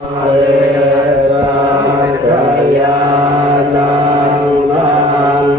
เลสังกยานังมัง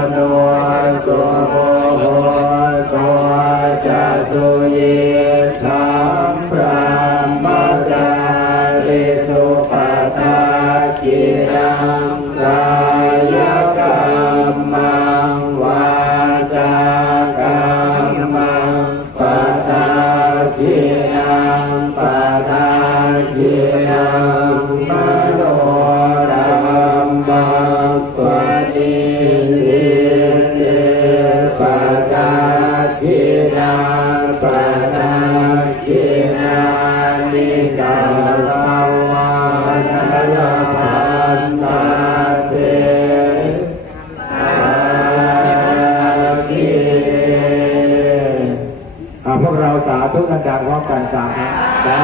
ดังๆพร้อมกันสามครั้งสา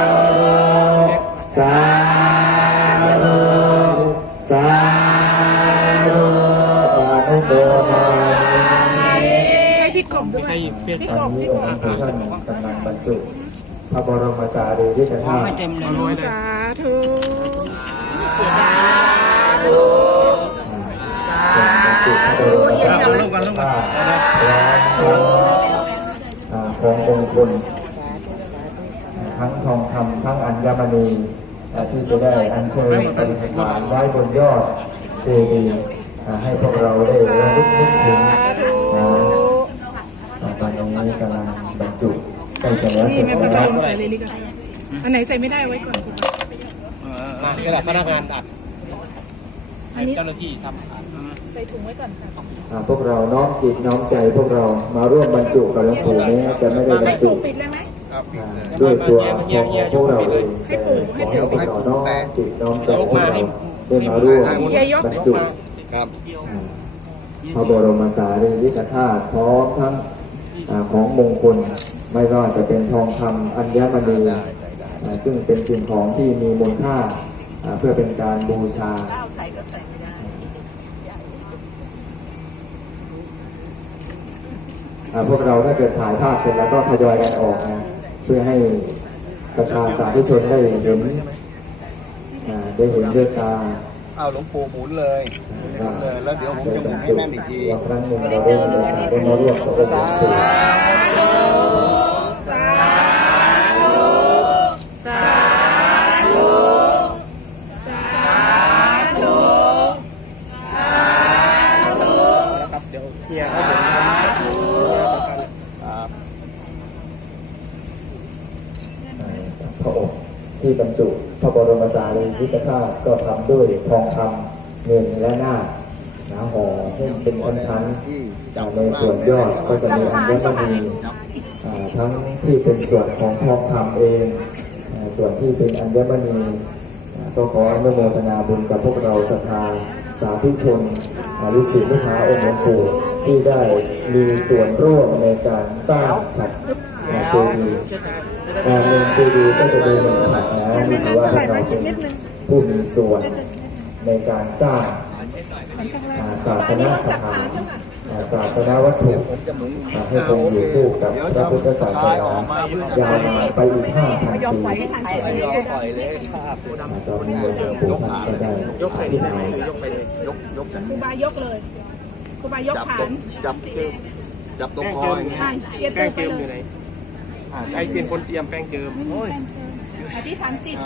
ธุสาธุสาธุอนุโมทนาให้พี่กบด้วยพี่กบพี่กงบท่านกำลังบรรจุพระบรมสารีริกธาตุรวยเลยสาธุบรรจุพระบรมสารีริกธ ขององค์คุณทั้งทองคำทั้งอัญมณีอ่าที่จะได้อัญเชิญปฏิสถานไว้บนยอดเจดีย์อ่าให้พวกเราได้สาระลึกนึกถึงธุอ่าอ่าตอนนี้กำลังบรรจุใกล้จะแล้วนี่เสร็จแม่พระแล้ทวองใส่เลยลิกาอันไหนใส่ไม่ได้ไว้ก่อนมากระดาษพนักงานอัดอันนี้เจ้าหน้าที่ทำอัด ใส่ถุงไว้ก่อนค่ะอ่าพวกเราน้อมจิตน้อมใจพวกเรามาร่วมบรรจุกับหลวงปู่นี้จะไม่ได้บรให้รปู่จุปิดเลยไหมครับอ่าด้วยตัวของพวกเราเองแต่ขอให้พวกเราน้อมจิตน้อมใจพวกเราได้มาร่วมบรรจุ ครับอ่าพระบรมสารีริกธาตุพร้อมทั้งอ่าของมงคล ไม่ว่าจะเป็นทองคำอัญมณีอ่าซึ่งเป็นสิ่งของที่มีมูลค่าอ่าเพื่อเป็นการบูชา อ่า พวกเราถ้าเกิดถ่ายภาพเสร็จแล้วก็ทยอยกันออกนะเพื่อให้ประชาสาธุชนได้เห็นอ่าได้เห็นด้วยตาเอาหลวงปู่หมุนเลยหมุนเลย แล้วเดี๋ยวผมจะหมุนให้แม่นอีกที ว่าครั้งหนึ่งเราได้มีโอกาสได้มาร่วมกับองค์หลวงปู่ สาธุสาธุสาธุ นะครับเดี๋ยวเคลียร์ให้ผม ครับ พระองค์ที่บรรจุพระบรมสารีริกธาตุก็ทำด้วยทองคำเงินและหน้าคนะห่อซึ่งเป็นชั้นๆที่จากในส่วนยอดก็จะมีอัญมณีทั้งที่เป็นส่วนของทองคำเอง ส่วนที่เป็นอัญมณีก็ขออนุโมทนาบุญกับพวกเราศรัทธาาธุชนลูกศิษย์ลูกหาองค์หลวงปู่ที่ได้มีส่วนร่วมในการสร้างฉัดอ่าเจดีย์อ่าหนึ่งเจดีย์ก็จะเป็นฉัดแล้วนี่ถือว่าพวกเราเป็นผู้มีส่วน ในการสร้างศาสนาสถานศาสนาวัตถุให้คงอยู่คู่กับพระพุทธศาสนายาวนาไปอีกห้าพันปีอ่าตอนนี้หลวงปู่ท่านก็ได้ยกไปนี่ได้ไหมยกไปเลยยกยกครูบายกเลยครูบายกจับฐานจับจับตรงคออย่างนี้ยแป้งเจิมอยู่ไหนใครเป็นคนเตรียมแป้งเจิมอธิษฐานจิต